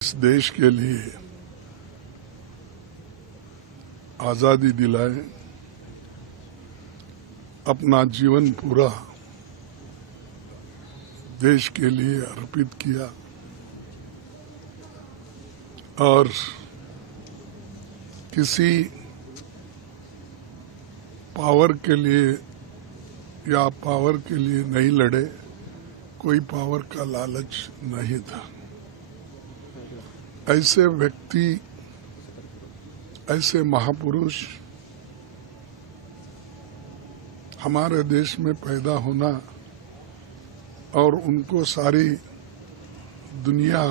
इस देश के लिए आजादी दिलाए, अपना जीवन पूरा देश के लिए अर्पित किया और किसी पावर के लिए या पावर के लिए नहीं लड़े, कोई पावर का लालच नहीं था। ऐसे व्यक्ति, ऐसे महापुरुष हमारे देश में पैदा होना और उनको सारी दुनिया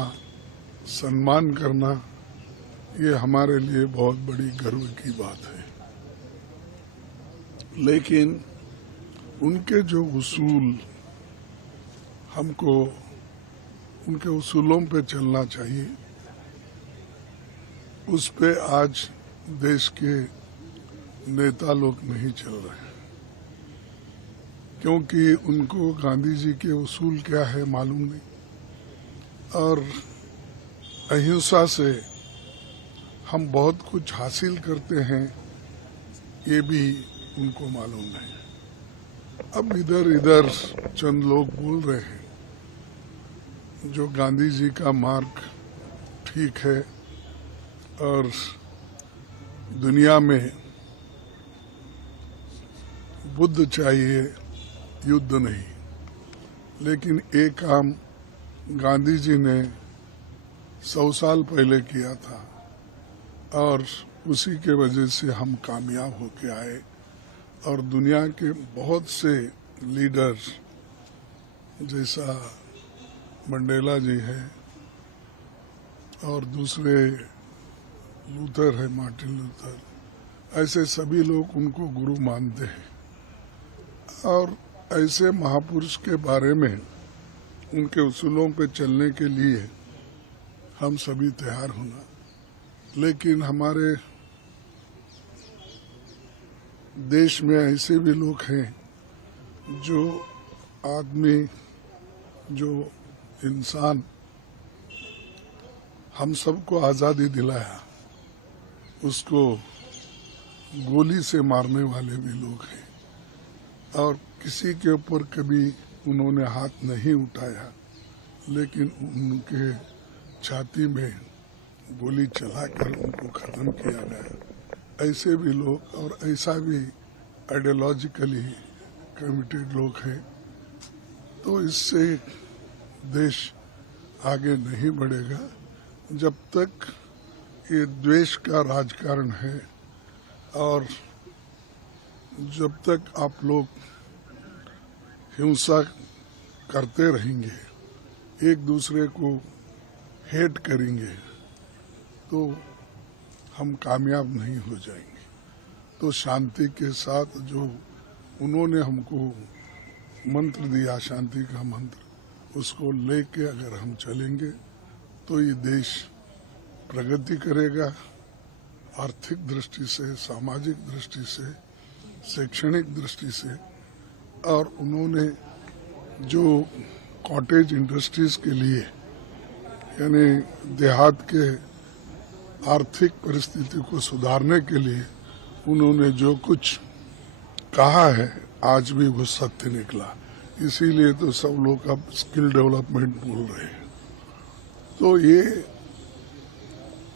सम्मान करना, ये हमारे लिए बहुत बड़ी गर्व की बात है। लेकिन उनके जो उसूल, हमको उनके उसूलों पे चलना चाहिए, उस पे आज देश के नेता लोग नहीं चल रहे हैं, क्योंकि उनको गांधी जी के उसूल क्या है मालूम नहीं और अहिंसा से हम बहुत कुछ हासिल करते हैं ये भी उनको मालूम नहीं। अब इधर इधर चंद लोग बोल रहे हैं जो गांधी जी का मार्ग ठीक है और दुनिया में बुद्ध चाहिए, युद्ध नहीं। लेकिन एक काम गांधी जी ने 100 साल पहले किया था और उसी के वजह से हम कामयाब होके आए और दुनिया के बहुत से लीडर जैसा मंडेला जी हैं और दूसरे लूथर है, मार्टिन लूथर, ऐसे सभी लोग उनको गुरु मानते हैं और ऐसे महापुरुष के बारे में, उनके उसूलों पे चलने के लिए हम सभी तैयार होना। लेकिन हमारे देश में ऐसे भी लोग हैं जो आदमी, जो इंसान हम सबको आज़ादी दिलाया, उसको गोली से मारने वाले भी लोग हैं और किसी के ऊपर कभी उन्होंने हाथ नहीं उठाया, लेकिन उनके छाती में गोली चलाकर उनको खत्म किया गया। ऐसे भी लोग और ऐसा भी आइडियोलॉजिकली कमिटेड लोग हैं, तो इससे देश आगे नहीं बढ़ेगा जब तक ये द्वेष का राजकारण है और जब तक आप लोग हिंसा करते रहेंगे, एक दूसरे को हेट करेंगे, तो हम कामयाब नहीं हो जाएंगे। तो शांति के साथ जो उन्होंने हमको मंत्र दिया, शांति का मंत्र, उसको लेके अगर हम चलेंगे तो ये देश प्रगति करेगा, आर्थिक दृष्टि से, सामाजिक दृष्टि से, शैक्षणिक दृष्टि से। और उन्होंने जो कॉटेज इंडस्ट्रीज के लिए, यानी देहात के आर्थिक परिस्थिति को सुधारने के लिए उन्होंने जो कुछ कहा है, आज भी वो सत्य निकला। इसीलिए तो सब लोग अब स्किल डेवलपमेंट बोल रहे हैं। तो ये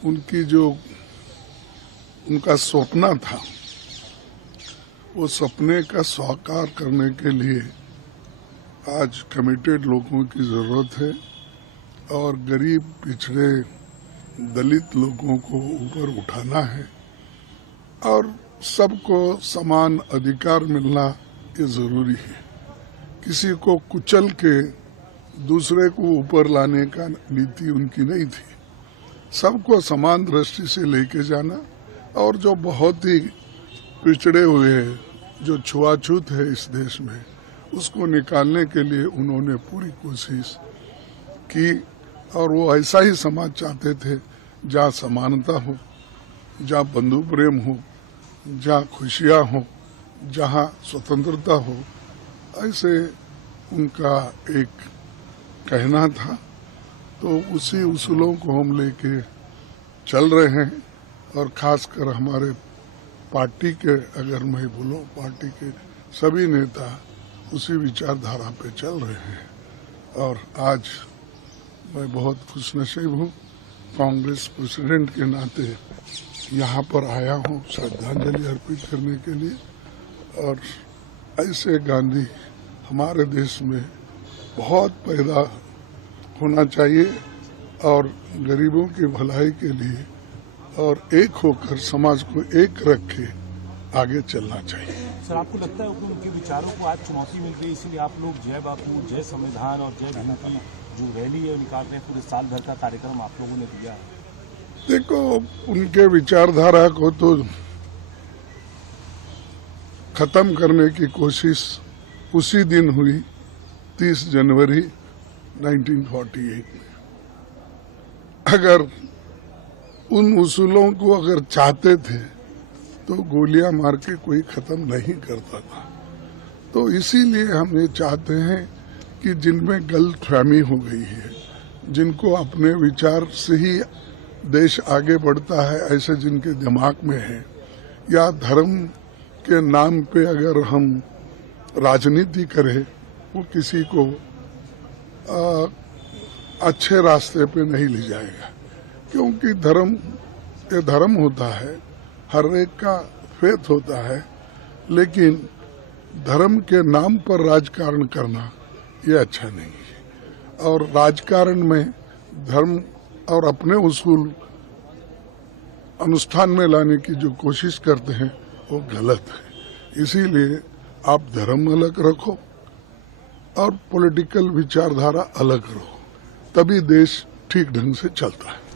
उनकी जो उनका सपना था, वो सपने का साकार करने के लिए आज कमिटेड लोगों की जरूरत है और गरीब, पिछड़े, दलित लोगों को ऊपर उठाना है और सबको समान अधिकार मिलना ये जरूरी है। किसी को कुचल के दूसरे को ऊपर लाने का नीति उनकी नहीं थी। सबको समान दृष्टि से लेके जाना और जो बहुत ही पिछड़े हुए हैं, जो छुआछूत है इस देश में, उसको निकालने के लिए उन्होंने पूरी कोशिश की और वो ऐसा ही समाज चाहते थे जहाँ समानता हो, जहाँ बंधु प्रेम हो, जहाँ खुशियाँ हो, जहाँ स्वतंत्रता हो। ऐसे उनका एक कहना था तो उसी उसूलों को हम लेके चल रहे हैं और खासकर हमारे पार्टी के, अगर मैं बोलूं, पार्टी के सभी नेता उसी विचारधारा पे चल रहे हैं। और आज मैं बहुत खुशनसीब हूँ, कांग्रेस प्रेसिडेंट के नाते यहाँ पर आया हूँ श्रद्धांजलि अर्पित करने के लिए। और ऐसे गांधी हमारे देश में बहुत पैदा होना चाहिए और गरीबों की भलाई के लिए और एक होकर समाज को एक रख के आगे चलना चाहिए। सर, आपको लगता है कि उनके विचारों को आज चुनौती मिल गई, इसीलिए आप लोग जय बापू, जय संविधान और जय भीम की जो रैली है निकाल रहे हैं, पूरे साल भर का कार्यक्रम आप लोगों ने दिया है? देखो, उनके विचारधारा को तो खत्म करने की कोशिश उसी दिन हुई 30 जनवरी 1948 में। अगर उन उसूलों को अगर चाहते थे तो गोलियां मार के कोई खत्म नहीं करता था। तो इसीलिए हम ये चाहते हैं कि जिनमें गलतफहमी हो गई है, जिनको अपने विचार से ही देश आगे बढ़ता है, ऐसे जिनके दिमाग में है, या धर्म के नाम पे अगर हम राजनीति करें, वो किसी को अच्छे रास्ते पे नहीं ले जाएगा। क्योंकि धर्म ये धर्म होता है, हर एक का फेथ होता है, लेकिन धर्म के नाम पर राजकारण करना ये अच्छा नहीं है। और राजकारण में धर्म और अपने उसूल अनुष्ठान में लाने की जो कोशिश करते हैं वो गलत है। इसीलिए आप धर्म अलग रखो और पॉलिटिकल विचारधारा अलग रखो, तभी देश ठीक ढंग से चलता है।